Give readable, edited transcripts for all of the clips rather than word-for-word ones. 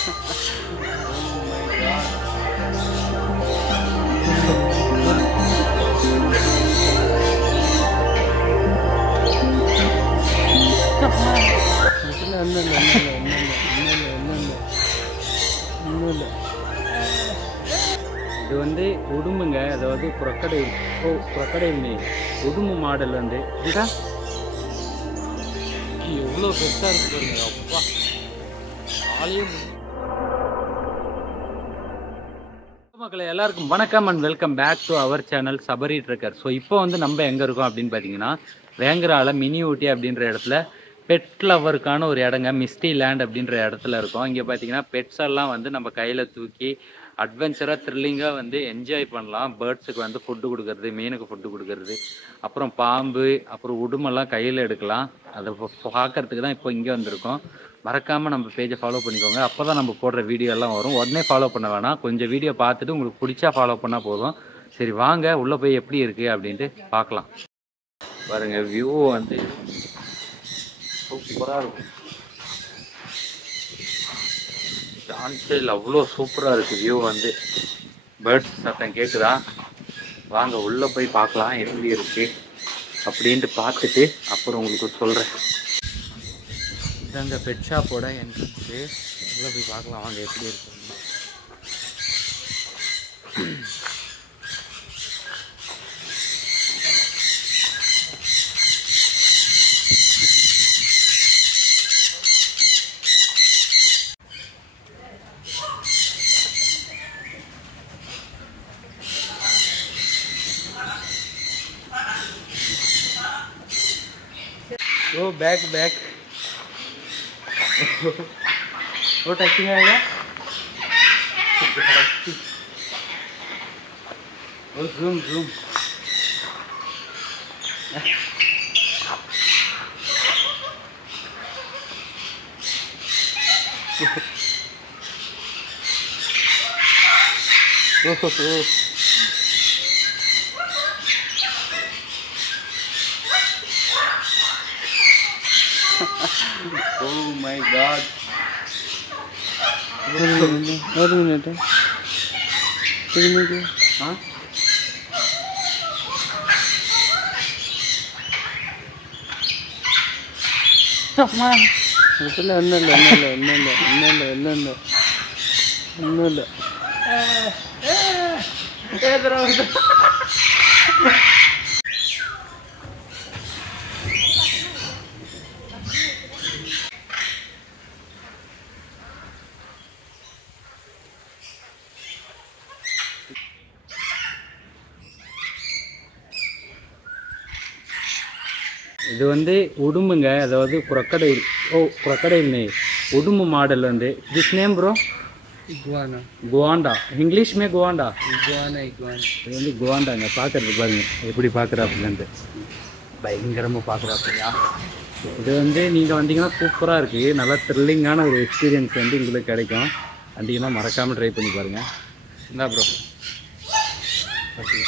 இது வந்து உடும்புங்க, அதாவது crocodile. crocodile உடும்பு மாடல் வந்து இதுடா எவ்வளோ பெருசாக இருக்கு பாருங்க. அப்பா ஆலயம். மக்களை எல்லாருக்கும் வணக்கம் and welcome back to our channel Sabari trekker. So இப்போ வந்து நம்ம எங்கே இருக்கோம் அப்படின்னு பார்த்தீங்கன்னா, வேங்கரால மினி ஊட்டி அப்படின்ற இடத்துல பெட் லவருக்கான ஒரு இடங்க, மிஸ்டி லேண்ட் அப்படின்ற இடத்துல இருக்கோம். இங்கே பார்த்தீங்கன்னா பெட்ஸ் எல்லாம் வந்து நம்ம கையில் தூக்கி அட்வென்ச்சராக த்ரில்லிங்காக வந்து என்ஜாய் பண்ணலாம். பேர்ட்ஸுக்கு வந்து ஃபுட்டு கொடுக்கறது, மீனுக்கு ஃபுட்டு கொடுக்கறது, அப்புறம் பாம்பு, அப்புறம் உடுமெல்லாம் கையில் எடுக்கலாம். அதை பார்க்கறதுக்கு தான் இப்போ இங்கே வந்திருக்கோம். மறக்காமல் நம்ம பேஜை ஃபாலோ பண்ணிக்கோங்க. அப்போ தான் நம்ம போடுற வீடியோ எல்லாம் வரும். உடனே ஃபாலோ பண்ண வேணாம், கொஞ்சம் வீடியோ பார்த்துட்டு உங்களுக்கு பிடிச்சா ஃபாலோ பண்ணால் போதும். சரி வாங்க உள்ளே போய் எப்படி இருக்குது அப்படின்ட்டு பார்க்கலாம். பாருங்கள், வியூ வந்து சூப்பராக இருக்கும். டான்ஸில் அவ்வளோ சூப்பராக இருக்குது வியூ வந்து. பேர்ட்ஸ் சத்தம் கேட்குதா? வாங்க உள்ளே போய் பார்க்கலாம் எப்படி இருக்குது அப்படின்ட்டு பார்த்துட்டு அப்புறம் உங்களுக்கு சொல்கிறேன். இதாங்க பெட் ஷாப்போட என்ட்ரன்ஸு. உள்ளே போய் பார்க்கலாம் வாங்க எப்படி இருக்குன்னு. वो बैक बैक वो टचिंग आएगा वो zoom zoom Oh my God! ஒரு மினிட் திரும்பி வீட்டில் ஒன்றும் இல்லை. இது வந்து உடும்புங்க, அதாவது crocodile. crocodile உடும்பு மாடல் வந்து. This name bro? இகுவானா. குவாண்டா. இங்கிலீஷ் மே குவாண்டா. இகுவானா. இது வந்து குவாண்டாங்க. பார்க்கறது பாருங்க எப்படி பார்க்குறாப்புலன்ட்டு. பயங்கரமாக பார்க்குறாப்புலையா. இது வந்து நீங்கள் வந்தீங்கன்னா சூப்பராக இருக்குது. நல்லா த்ரில்லிங்கான ஒரு எக்ஸ்பீரியன்ஸ் வந்து உங்களுக்கு கிடைக்கும். வந்தீங்கன்னா மறக்காமல் ட்ரை பண்ணி பாருங்கள். என்ன ப்ரோ? ஓகே.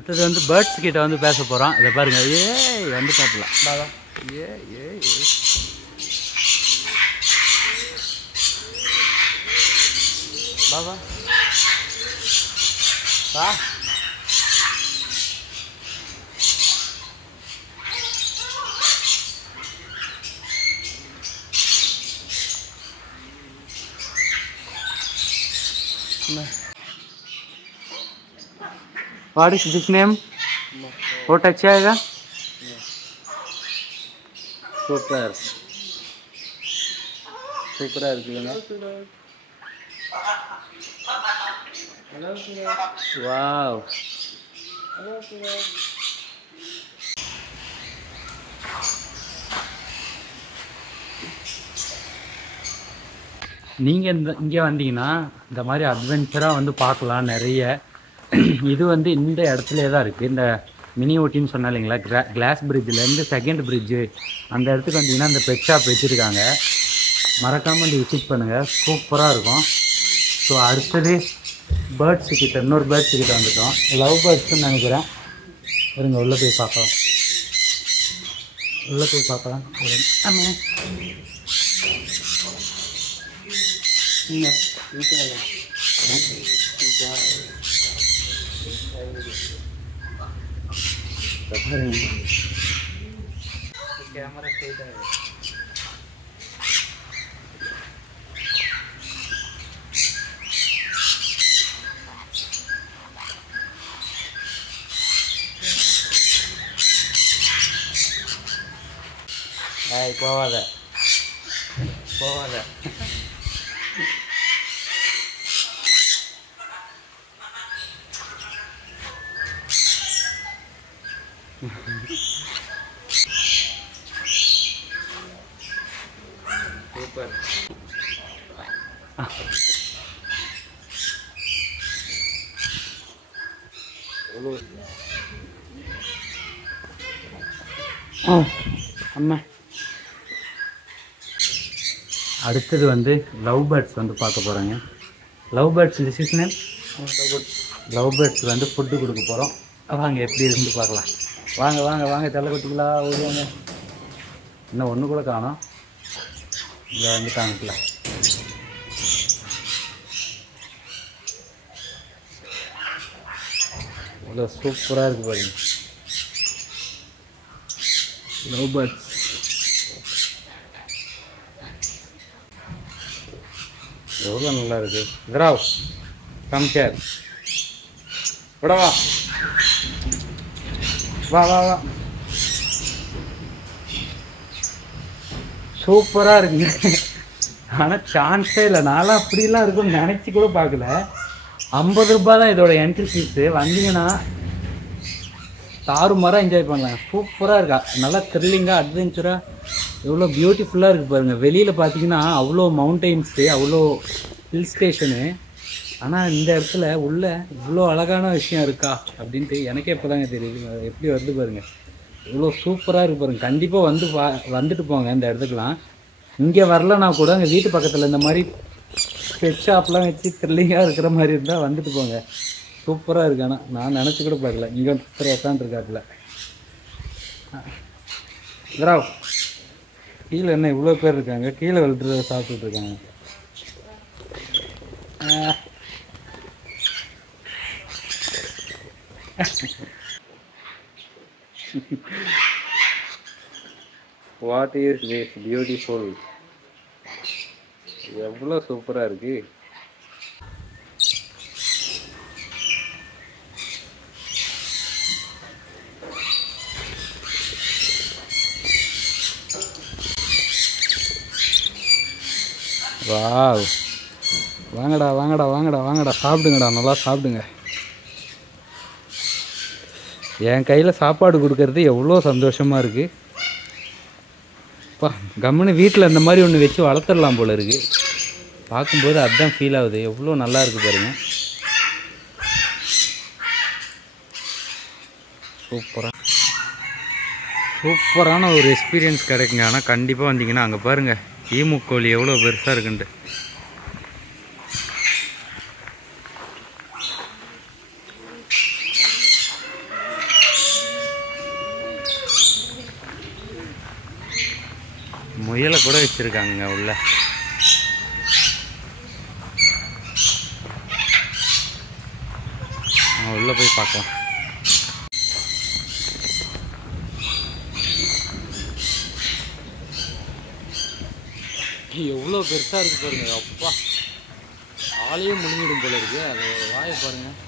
அடுத்தது வந்து பேர்ட்ஸ் கிட்ட வந்து பேச போகிறோம். இதை பாருங்க, வந்து பார்க்கலாம். பாபா பாபா பா What is this name? What अच्छा आएगा? Super. Super இருக்குங்க. Wow. நீங்கள் இங்கே வந்தீங்கன்னா இந்த மாதிரி அட்வென்ச்சராக வந்து பார்க்கலாம் நிறைய. இது வந்து இந்த இடத்துலே தான் இருக்குது. இந்த மினி ஊட்டின்னு சொன்னா இல்லைங்களா, கிளாஸ் பிரிட்ஜிலேருந்து செகண்ட் பிரிட்ஜு அந்த இடத்துக்கு வந்தீங்கன்னா இந்த பெட் ஷாப் வச்சுருக்காங்க. மறக்காமல் வந்து விசிட் பண்ணுங்கள், சூப்பராக இருக்கும். ஸோ அடுத்தது பேர்ட்ஸு கிட்ட, இன்னொரு பேர்ட்ஸு கிட்ட வந்துட்டோம். லவ் பேர்ட்ஸ்ன்னு நினைக்கிறேன். இருங்க உள்ளே போய் பார்க்கலாம். உள்ளே போய் பார்க்கலாம். ஆமாம் கேமரா போயிட்டாரு. போவாத போவாத. சூப்பர். அம்மா அடுத்தது வந்து லவ் பேர்ட்ஸ் வந்து பார்க்க போகிறாங்க. லவ் பேர்ட்ஸ் இந்த சீசனல் லவ் பேர்ட்ஸ் வந்து ஃபுட்டு கொடுக்க போகிறோம். வாங்க எப்படி இருந்து பார்க்கலாம். வாங்க வாங்க வாங்க தலை கொட்டிங்களா ஓடுவாங்க. இன்னும் ஒன்று கூட காணோம். இங்கே வந்துட்டாங்கல்ல. இவ்வளோ சூப்பராக இருக்குது பாருங்க லவ் பேர்ட்ஸ். எவ்வளோ நல்லா இருக்குது. இதராவ் கம்கேர் விடவா, வா வா வா. சூப்பராக இருக்குங்க. ஆனால் சான்ஸே இல்லை. நான்லாம் அப்படிலாம் இருக்கும்னு நினச்சி கூட பார்க்கல. 50 ரூபா தான் இதோட என்ட்ரி ஃபீஸு. வந்தீங்கன்னா தாறுமாறாக என்ஜாய் பண்ணலாம். சூப்பராக இருக்கா, நல்லா த்ரில்லிங்காக அட்வென்ச்சராக எவ்வளோ பியூட்டிஃபுல்லாக இருக்குது பாருங்கள். வெளியில் பார்த்தீங்கன்னா அவ்வளோ மவுண்டெயின்ஸு, அவ்வளோ ஹில் ஸ்டேஷனு. ஆனால் இந்த இடத்துல உள்ள இவ்வளோ அழகான விஷயம் இருக்கா அப்படின்ட்டு எனக்கே இப்போ தாங்க தெரியுது. எப்படி வருது பாருங்கள், இவ்வளோ சூப்பராக இருக்குது பாருங்கள். கண்டிப்பாக வந்து வந்துட்டு போங்க இந்த இடத்துக்குலாம். இங்கே வரலன்னா கூட எங்கள் வீட்டு பக்கத்தில் இந்த மாதிரி பெட் ஷாப்லாம் வச்சு த்ரில்லிங்காக இருக்கிற மாதிரி இருந்தால் வந்துட்டு போங்க. சூப்பராக இருக்கு. ஆனால் நான் நினச்சி கூட பார்க்கல. இங்கே ஒருத்தர் உட்காந்துருக்காப்புல. இதராவ் கீழே என்ன இவ்வளோ பேர் இருக்காங்க, கீழே வெளுத்துறத சாப்பிட்டுட்டு இருக்காங்க. What is this beautiful. எவ்வளோ சூப்பராக இருக்கு. வாவ், வாங்கடா வாங்கடா வாங்கடா வாங்கடா, சாப்பிடுங்கடா, நல்லா சாப்பிடுங்க. என் கையில் சாப்பாடு கொடுக்கறது எவ்வளோ சந்தோஷமாக இருக்குது. அப்பா கம்முன்னு வீட்டில் இந்த மாதிரி ஒன்று வச்சு வளர்த்துடலாம் போல இருக்குது. பார்க்கும்போது அதுதான் ஃபீல் ஆகுது. எவ்வளோ நல்லா இருக்குது பாருங்கள். சூப்பரான ஒரு எக்ஸ்பீரியன்ஸ் கிடைக்குங்க. ஆனால் கண்டிப்பாக வந்தீங்கன்னா அங்கே பாருங்கள் ஈமுக்கோழி எவ்வளோ பெருசாக இருக்குன்ட்டு. முயலை கூட வச்சுருக்காங்க உள்ள. உள்ளே போய் பார்க்கலாம். எவ்வளோ பெருசாக இருக்குது பாருங்க. அப்பா ஆளையும் முழுங்கிடும் போல இருக்குது. அது வாயை பாருங்கள்.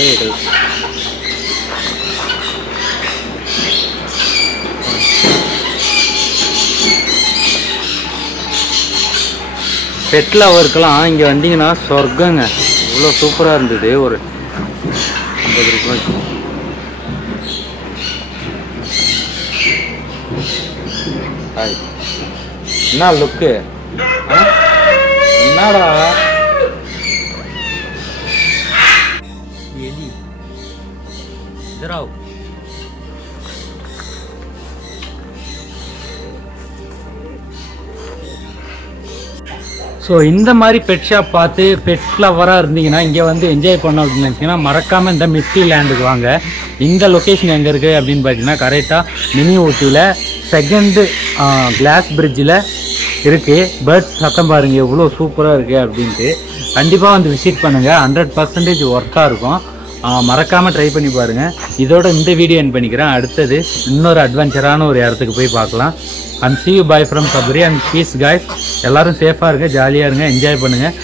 பறவைகள். பெட் லவருக்கெல்லாம் இங்கே வந்தீங்கன்னா சொர்க்கங்க. இவ்வளோ சூப்பராக இருந்தது. ஒரு 50 ரூபாய்க்கு. என்ன லுக்கு? என்னடா எலி இதராவ். ஸோ இந்த மாதிரி பெட் ஷாப் பார்த்து பெட் லவராக இருந்தீங்கன்னா இங்கே வந்து என்ஜாய் பண்ணோம் அப்படின்னு நினச்சிங்கன்னா மறக்காமல் இந்த மிஸ்டி லேண்டுக்கு வாங்க. இந்த லொக்கேஷன் எங்கே இருக்குது அப்படின்னு பார்த்தீங்கன்னா கரெக்டாக மினி ஊட்டியில் செகண்டு கிளாஸ் பிரிட்ஜில் இருக்குது. பேர்ட்ஸ் சத்தம் பாருங்கள் எவ்வளோ சூப்பராக இருக்குது அப்படின்ட்டு. கண்டிப்பாக வந்து விசிட் பண்ணுங்கள். 100% ஒர்த்தாக இருக்கும். மறக்காமல் ட்ரை பண்ணி பாருங்கள். இதோட இந்த வீடியோ என் பண்ணிக்கிறேன். அடுத்தது இன்னொரு அட்வென்ச்சரான ஒரு இடத்துக்கு போய் பார்க்கலாம். And see you bye from Sabari and peace guys. எல்லாரும் சேஃபாக இருங்க, ஜாலியாக இருங்க, என்ஜாய் பண்ணுங்கள்.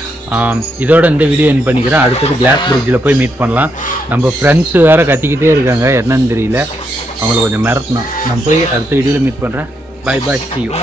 இதோட இந்த வீடியோ என் பண்ணிக்கிறேன். அடுத்தது கிளாஸ் பிரிட்ஜில் போய் மீட் பண்ணலாம். நம்ம ஃப்ரெண்ட்ஸு வேறு கத்திக்கிட்டே இருக்காங்க, என்னன்னு தெரியல. அவங்களுக்கு கொஞ்சம் மிரட்டணும். நான் போய் அடுத்த வீடியோவில் மீட் பண்ணுறேன். Bye bye, see you.